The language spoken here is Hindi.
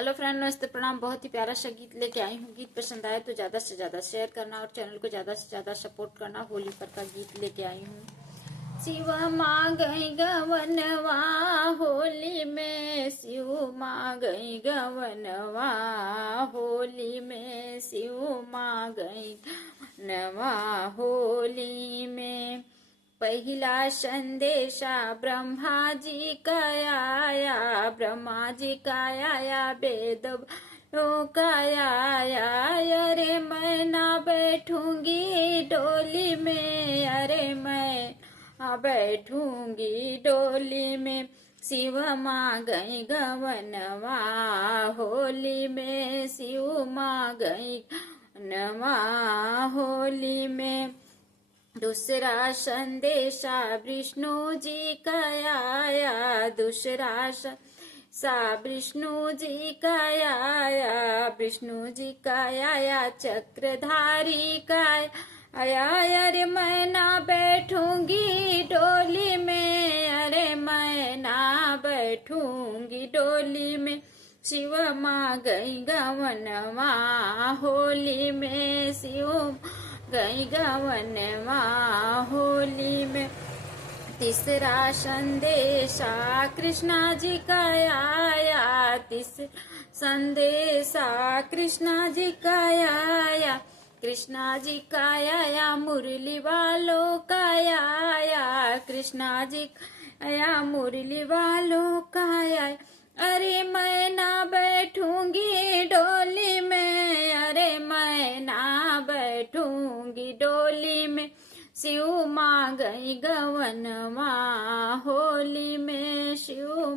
हेलो फ्रेंड, नमस्ते, प्रणाम। बहुत ही प्यारा सा गीत लेके आई हूँ। गीत पसंद आए तो ज्यादा से ज्यादा शेयर करना और चैनल को ज्यादा से ज्यादा सपोर्ट करना। होली पर का गीत लेके आई हूँ। शिव माँ गई गवनवा होली में, शिव माँ गई गवनवा होली में, शिव माँ गई गवनवा होली में। पहला संदेशा ब्रह्मा जी का आया, ब्रह्मा जी का आया, वेद का आया। अरे मैं ना बैठूंगी डोली में, अरे मैं ना बैठूंगी डोली में। शिव माँ गई गवनवा होली में, शिव माँ गई गवनवा होली में। दूसरा संदेशा विष्णु जी का आया, दूसरा सा विष्णु जी का आया, विष्णु जी का आया, चक्रधारी का आया। अरे मैं ना बैठूंगी डोली में, अरे मैं ना बैठूंगी डोली में। शिव माँ गई गवनवा होली में, शिव गई गवनवा होली में। तीसरा संदेशा कृष्णा जी का आया, तीसरा संदेशा कृष्णा जी का आया, कृष्णा जी का आया, मुरली वालों का आया, कृष्णा जी का आया, मुरली वालों का आया। अरे मैं ना बैठूंगी डोली में, अरे मैं ना बैठूंगी डोली में। शिव माँ गई गवनवा